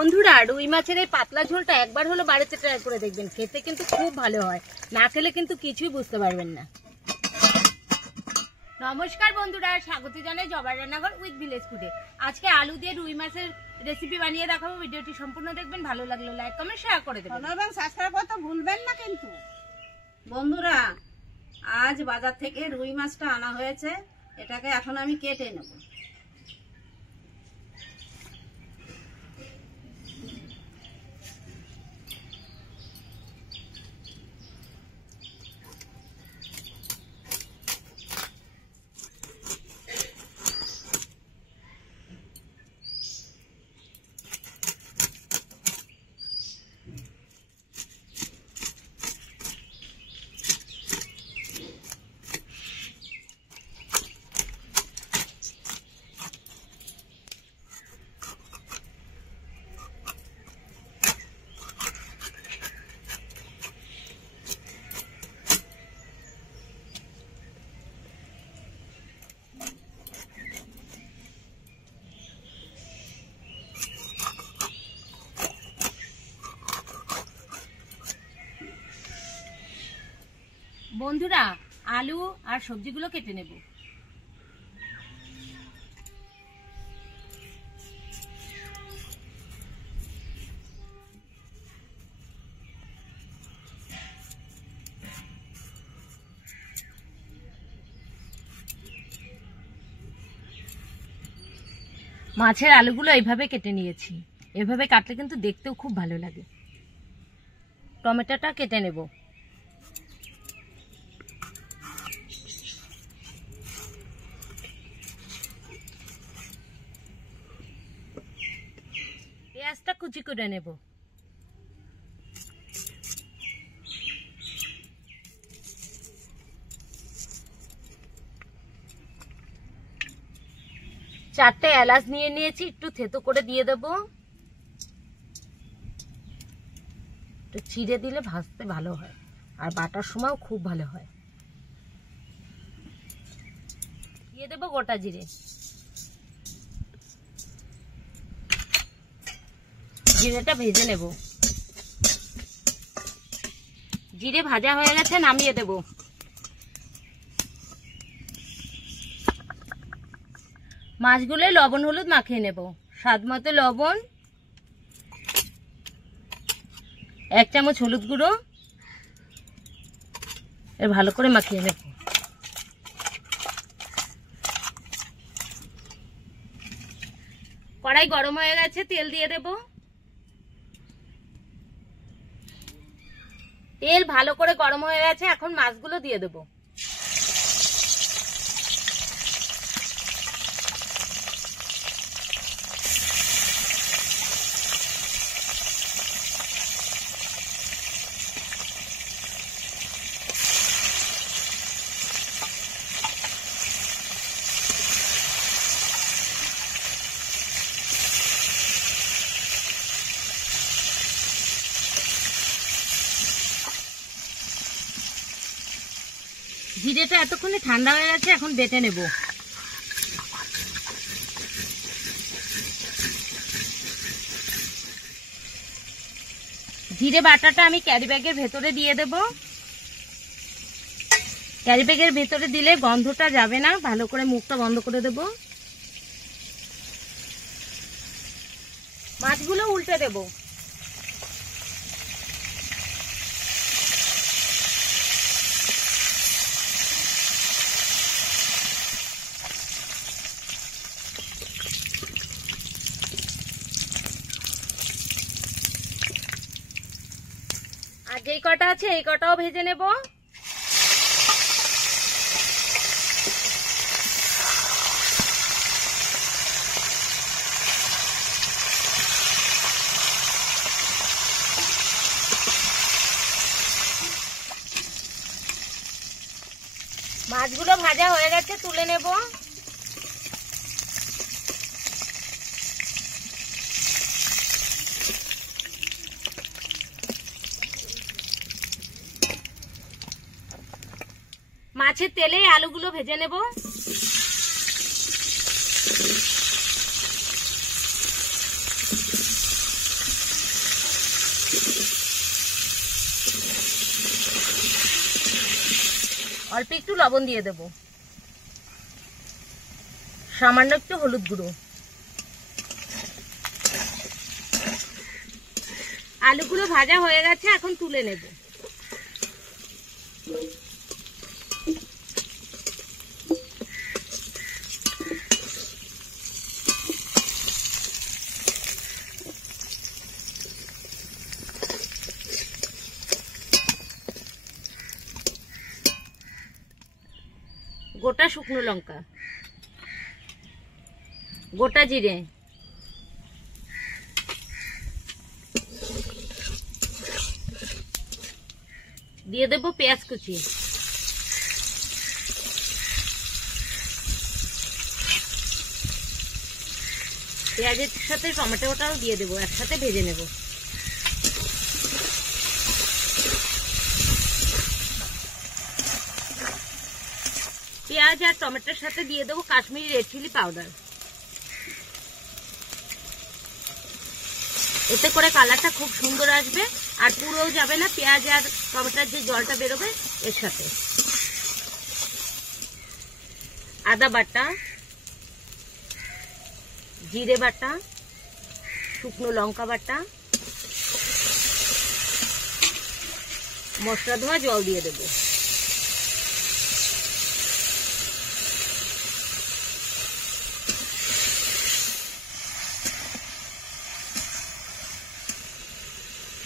বন্ধুরা রুই মাছের এই পাতলা ঝোলটা একবার হলো বাড়িতে ট্রাই করে দেখবেন, খেতে কিন্তু খুব ভালো হয়, না খেলে কিন্তু কিছুই বুঝতে পারবেন না। নমস্কার বন্ধুরা, স্বাগত জানাই জবার রান্নাঘর উইথ ভিলেজ ফুডে। আজকে আলু দিয়ে রুই মাছের রেসিপি বানিয়ে দেখাবো। ভিডিওটি সম্পূর্ণ দেখবেন, ভালো লাগলে লাইক কমেন্ট শেয়ার করে দেবেন এবং সাবস্ক্রাইব করতে ভুলবেন না কিন্তু। বন্ধুরা, আজ বাজার থেকে রুই মাছটা আনা হয়েছে, এটাকে এখন আমি কেটে নেব। বন্ধুরা, আলু আর সবজিগুলো কেটে নেব। মাছের আলুগুলো এইভাবে কেটে নিয়েছি। এভাবে কাটলে কিন্তু দেখতেও খুব ভালো লাগে। টমেটোটা কেটে নেব। পেঁয়াজটা কুচি করে নেব। চারটে এলাচ নিয়ে নিয়েছি, একটু থেতো করে দিয়ে দেব। একটু চিড়ে দিলে ভাজতে ভালো হয় আর বাটার সময়ও খুব ভালো হয়। দিয়ে দেব গোটা জিরে। জিরেটা ভেজে নেব। জিরে ভাজা হয়ে গেছে, নামিয়ে দেব। মাছগুলো লবণ হলুদ মাখিয়ে নেব। স্বাদ মতো লবণ, 1 চামচ হলুদ গুঁড়ো, এর ভালো করে মাখিয়ে নেব। কড়াই গরম হয়ে গেছে, তেল দিয়ে দেব। তেল ভালো করে গরম হয়ে গেছে, এখন মাছগুলো দিয়ে দেব। জিরেটা এতক্ষণে ঠান্ডা হয়ে গেছে, এখন বেটে নেব। জিরে বাটাটা আমি ক্যারি ব্যাগের ভেতরে দিয়ে দেব। ক্যারি ব্যাগের ভেতরে দিলে গন্ধটা যাবে না, ভালো করে মুখটা বন্ধ করে দেব। মাছগুলো উল্টে দেব। আর যেই কটা আছে এই কটাও ভেজে নেব। মাছগুলো ভাজা হয়ে গেছে, তুলে নেব। মাছের তেলে আলুগুলো ভেজে নেব। অল্প একটু লবণ দিয়ে দেব, সামান্য একটু হলুদ গুঁড়ো। আলুগুলো ভাজা হয়ে গেছে, এখন তুলে নেব। গোটা শুকনো লঙ্কা, গোটা জিরে, দিয়ে দেব পেঁয়াজ কুচি, পেঁয়াজের সাথে টমেটোটাও দিয়ে দেবো, একসাথে ভেজে নেব। পেঁয়াজ আর টমেটোর সাথে দিয়ে দেবো কাশ্মীরি রেড চিলি পাউডার। এতে করে কালারটা খুব সুন্দর আসবে, আর পুরোও যাবে না, পেঁয়াজ আর টমেটোর যে জলটা বেরোবে এর সাথে। আদা বাটা, জিরে বাটা, শুকনো লঙ্কা বাটা, মশলা ধোয়া জল দিয়ে দেবো।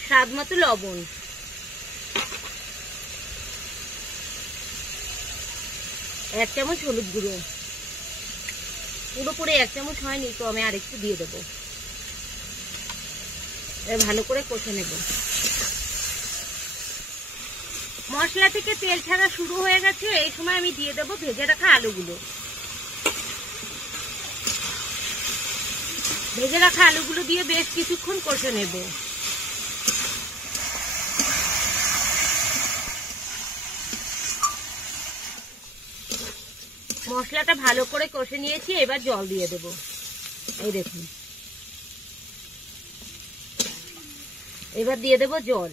স্বাদ মতো লবণ, 1 চামচ হলুদ গুঁড়ো, পুরোপুরি 1 চামচ হয়নি তো আমি আরেকটু দিয়ে দেবো। ভালো করে কষে নেব। মশলা থেকে তেল ছাড়া শুরু হয়ে গেছে, এই সময় আমি দিয়ে দেবো ভেজে রাখা আলুগুলো। ভেজে রাখা আলুগুলো দিয়ে বেশ কিছুক্ষণ কষে নেব। মশলাটা ভালো করে কষে নিয়েছি, এবার জল দিয়ে দেব। এই দেখুন, এবার দিয়ে দেব জল।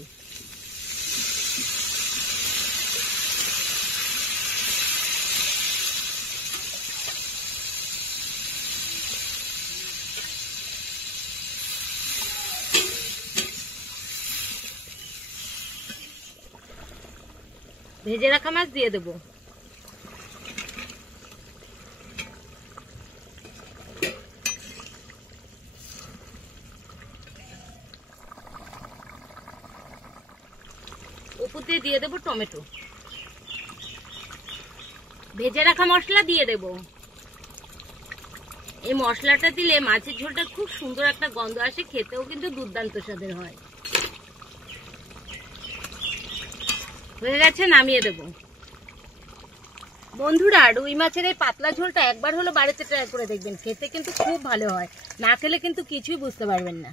ভেজে রাখা মাছ দিয়ে দেব। উপর দিয়ে দেবো টমেটো। ভেজে রাখা মশলা দিয়ে দেব। এই মশলাটা দিলে মাছের ঝোলটা খুব সুন্দর একটা গন্ধ আসে, খেতেও কিন্তু দুর্দান্ত স্বাদের হয়। হয়ে গেছে, নামিয়ে দেব। বন্ধুরা, রুই মাছের এই পাতলা ঝোলটা একবার হলো বাড়িতে ট্রাই করে দেখবেন, খেতে কিন্তু খুব ভালো হয়। না খেলে কিন্তু কিছুই বুঝতে পারবেন না।